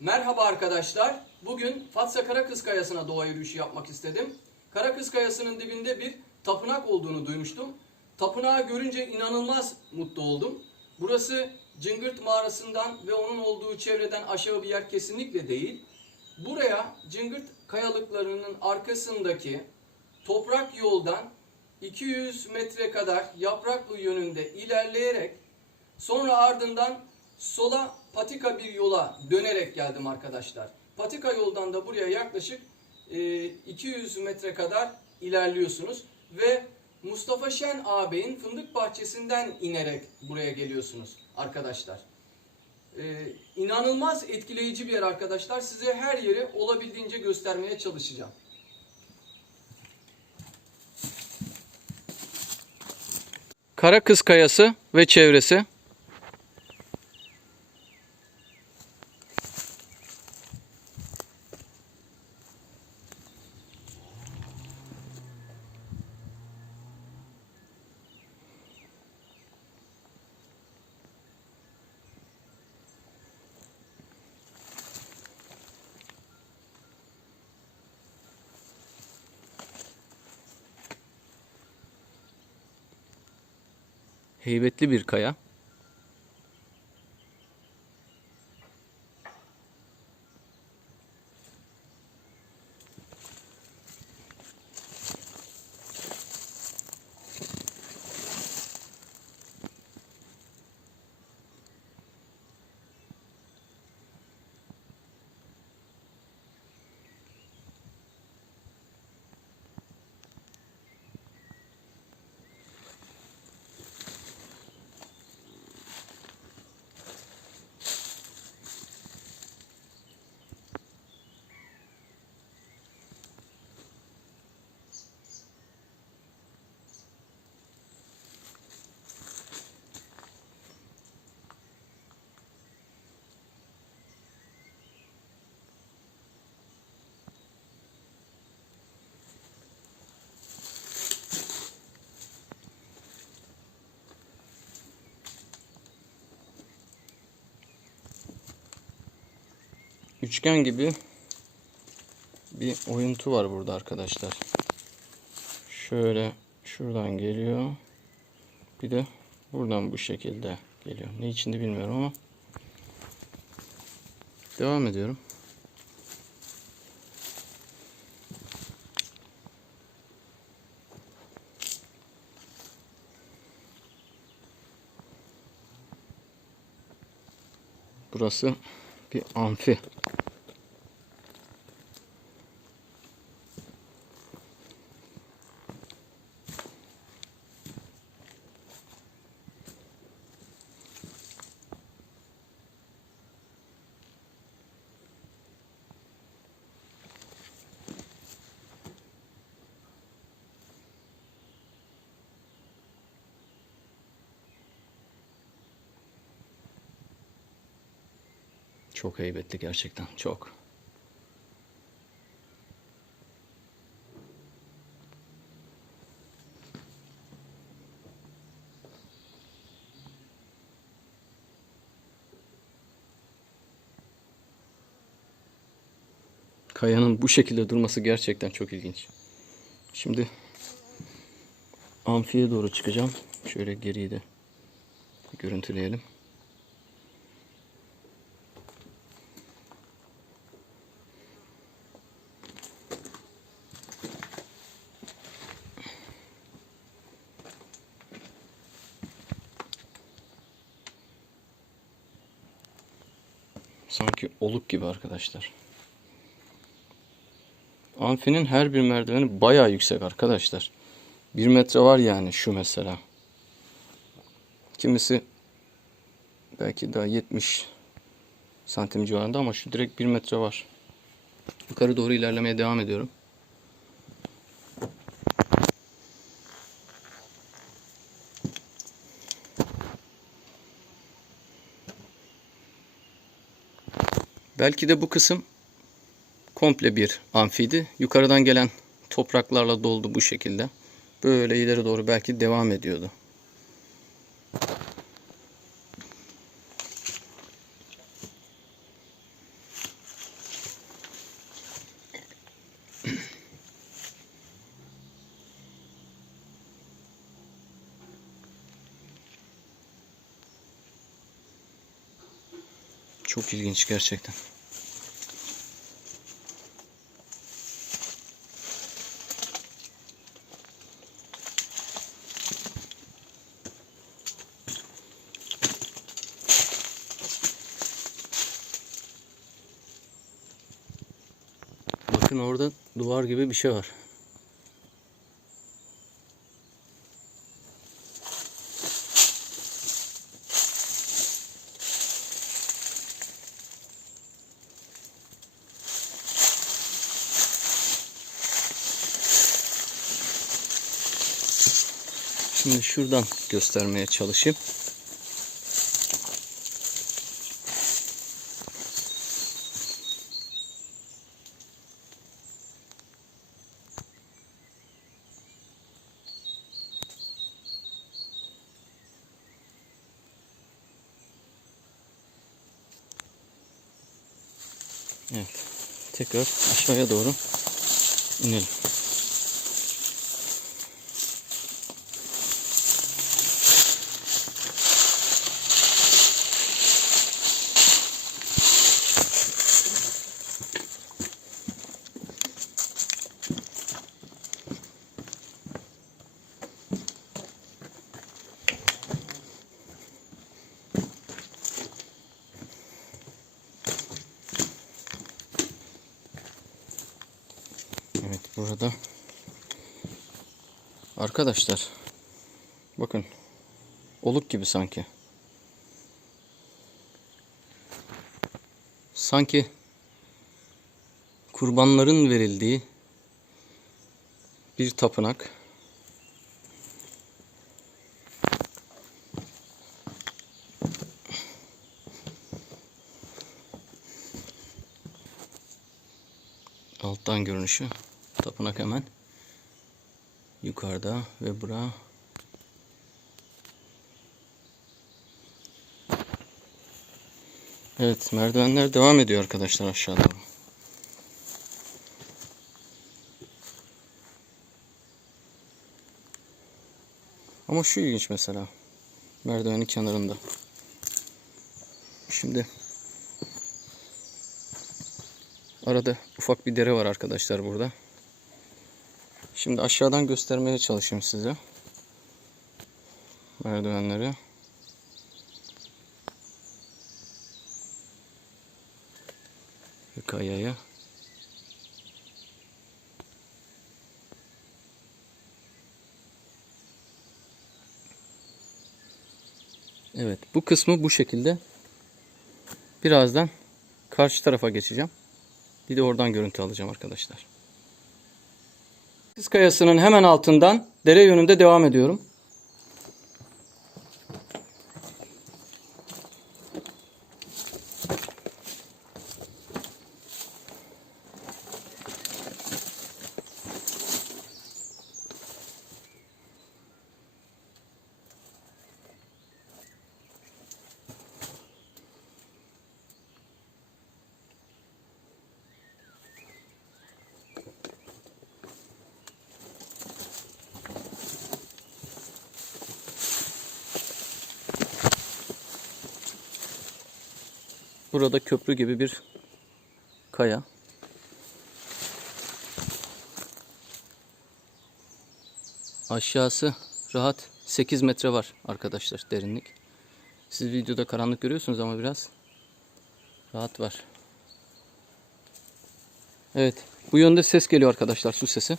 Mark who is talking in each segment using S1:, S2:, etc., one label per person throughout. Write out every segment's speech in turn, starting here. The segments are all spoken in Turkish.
S1: Merhaba arkadaşlar. Bugün Fatsa Karakız Kayası'na doğa yürüyüşü yapmak istedim. Karakız Kayası'nın dibinde bir tapınak olduğunu duymuştum. Tapınağı görünce inanılmaz mutlu oldum. Burası Cıngırt mağarasından ve onun olduğu çevreden aşağı bir yer kesinlikle değil. Buraya Cıngırt kayalıklarının arkasındaki toprak yoldan 200 metre kadar yapraklı yönünde ilerleyerek Sonra ardından sola patika bir yola dönerek geldim arkadaşlar. Patika yoldan da buraya yaklaşık e, 200 metre kadar ilerliyorsunuz ve Mustafa Şen ağabeyin fındık bahçesinden inerek buraya geliyorsunuz arkadaşlar. E, inanılmaz etkileyici bir yer arkadaşlar. Size her yeri olabildiğince göstermeye çalışacağım. Karakız Kayası ve çevresi Heybetli bir kaya. Üçgen gibi bir oyuntu var burada arkadaşlar. Şöyle şuradan geliyor. Bir de buradan bu şekilde geliyor. Ne içinde bilmiyorum ama devam ediyorum. Burası bir amfi. Çok heybetli gerçekten. Çok. Kayanın bu şekilde durması gerçekten çok ilginç. Şimdi amfiye doğru çıkacağım. Şöyle geriyi de görüntüleyelim. Oluk gibi arkadaşlar. Amfinin her bir merdiveni bayağı yüksek arkadaşlar. Bir metre var yani şu mesela. Kimisi belki daha 70 santim civarında ama şu direkt bir metre var. Yukarı doğru ilerlemeye devam ediyorum. Belki de bu kısım komple bir amfiydi. Yukarıdan gelen topraklarla doldu bu şekilde. Böyle ileri doğru belki devam ediyordu.
S2: Çok ilginç gerçekten. Bakın orada duvar gibi bir şey var. Şimdi şuradan göstermeye çalışayım. Evet. Tekrar aşağıya doğru inelim. Evet burada arkadaşlar bakın oluk gibi sanki. Sanki kurbanların verildiği bir tapınak. Alttan görünüşü. Tapınak hemen yukarıda ve bura Evet merdivenler devam ediyor arkadaşlar aşağıda. Ama şu ilginç mesela. Merdivenin kenarında. Şimdi arada ufak bir dere var arkadaşlar burada. Şimdi aşağıdan göstermeye çalışayım size. Merdivenleri. Ve kayayı. Evet bu kısmı bu şekilde. Birazdan karşı tarafa geçeceğim. Bir de oradan görüntü alacağım arkadaşlar. Kız Kayası'nın hemen altından dere yönünde devam ediyorum. Burada köprü gibi bir kaya. Aşağısı rahat 8 metre var arkadaşlar derinlik. Siz videoda karanlık görüyorsunuz ama biraz rahat var. Evet. Bu yönde ses geliyor arkadaşlar. Su sesi.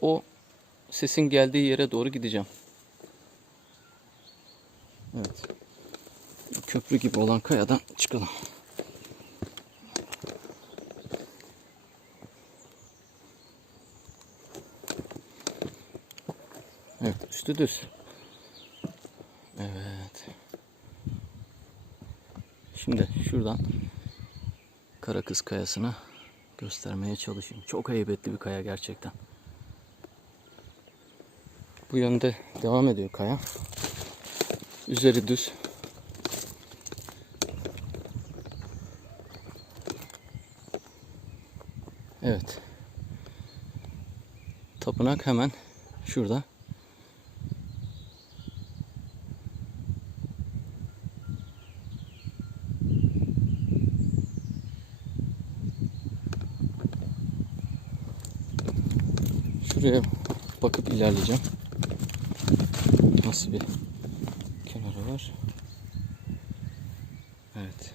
S2: O sesin geldiği yere doğru gideceğim. Evet. Köprü gibi olan kayadan çıkalım. Evet, üstü düz. Evet. Şimdi şuradan Karakız Kayası'na göstermeye çalışayım. Çok heybetli bir kaya gerçekten. Bu yönde devam ediyor kaya. Üzeri düz. Evet. Tapınak hemen şurada. Şuraya bakıp ilerleyeceğim. Nasıl bir kenarı var? Evet.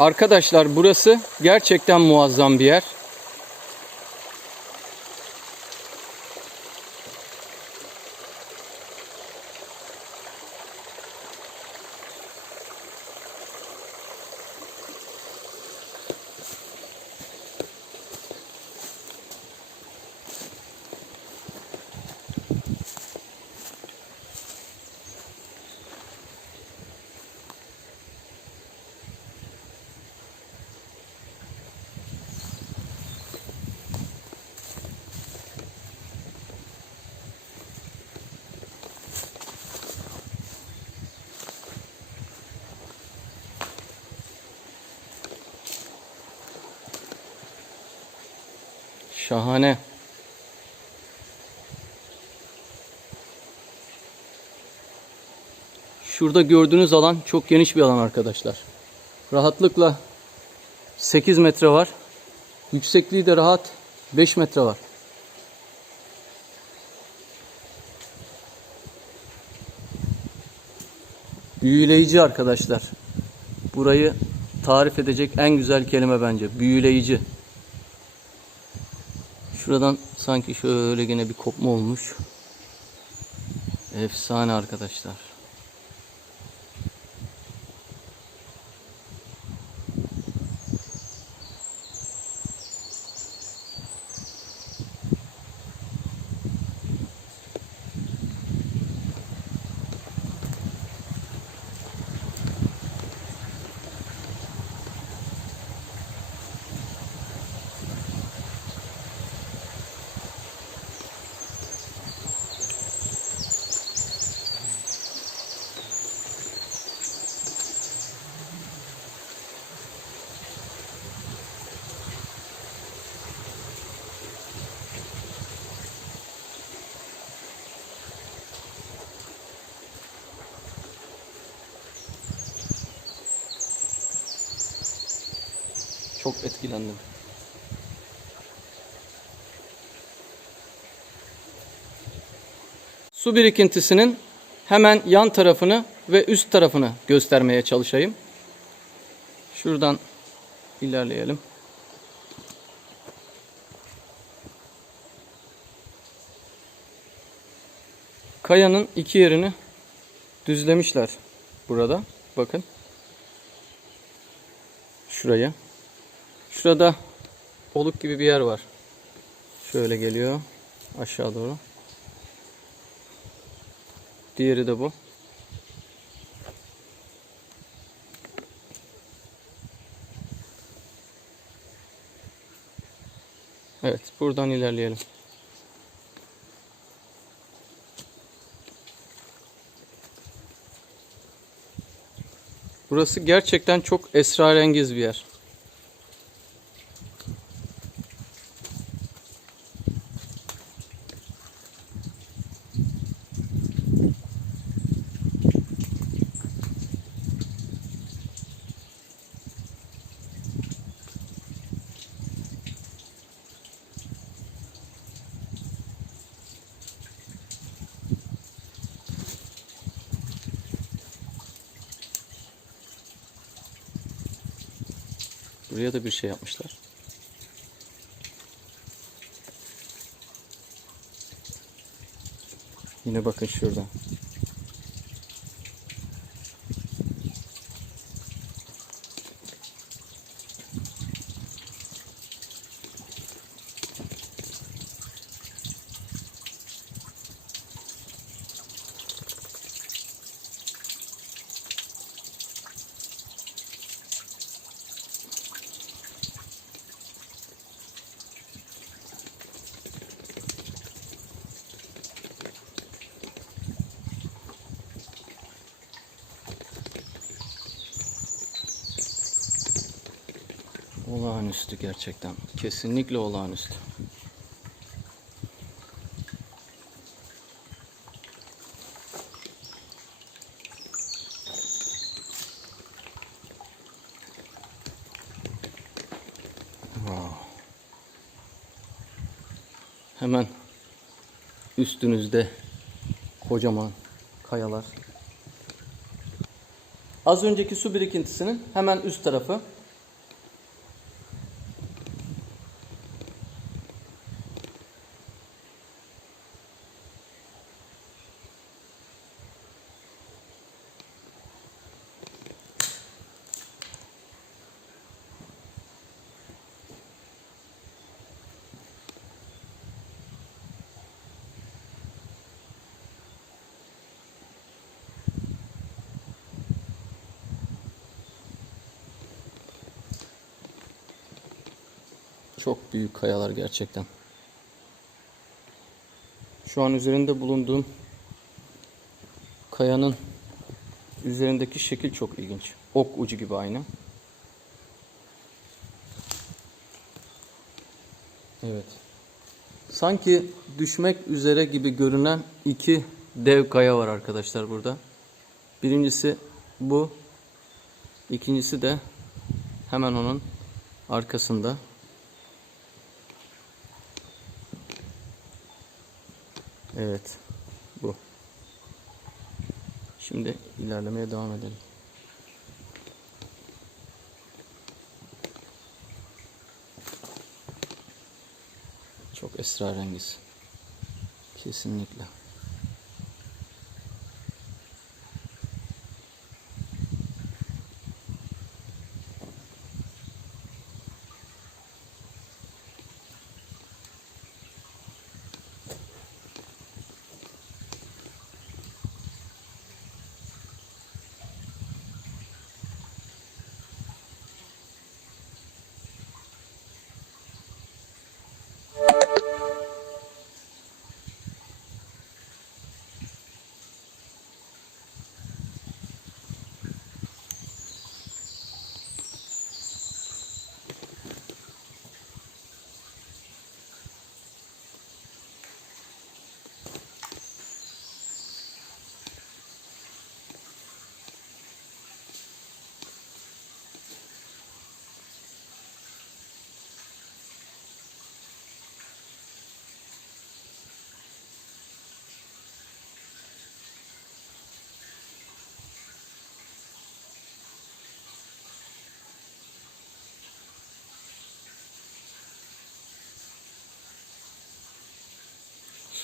S2: Arkadaşlar burası gerçekten muazzam bir yer. Şahane. Şurada gördüğünüz alan çok geniş bir alan arkadaşlar. Rahatlıkla 8 metre var. Yüksekliği de rahat 5 metre var. Büyüleyici arkadaşlar. Burayı tarif edecek en güzel kelime bence. Büyüleyici. Şuradan sanki şöyle gene bir kopma olmuş. Efsane arkadaşlar. Çok etkilendim. Su birikintisinin hemen yan tarafını ve üst tarafını göstermeye çalışayım. Şuradan ilerleyelim. Kayanın iki yerini düzlemişler burada. Bakın. Şurayı. Şurada oluk gibi bir yer var. Şöyle geliyor aşağı doğru. Diğeri de bu. Evet, buradan ilerleyelim. Burası gerçekten çok esrarengiz bir yer. Buraya da bir şey yapmışlar. Yine bakın şurada. Olağanüstü gerçekten. Kesinlikle olağanüstü. Hemen üstünüzde kocaman kayalar. Az önceki su birikintisinin hemen üst tarafı. Çok büyük kayalar gerçekten. Şu an üzerinde bulunduğum kayanın üzerindeki şekil çok ilginç. Ok ucu gibi aynı. Evet. Sanki düşmek üzere gibi görünen iki dev kaya var arkadaşlar burada. Birincisi bu. İkincisi de hemen onun arkasında. Evet. Bu. Şimdi ilerlemeye devam edelim. Çok esrarengiz. Kesinlikle.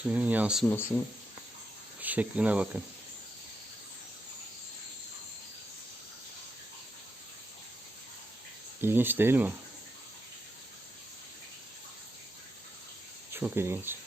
S2: Suyun yansımasının şekline bakın. İlginç değil mi? Çok ilginç.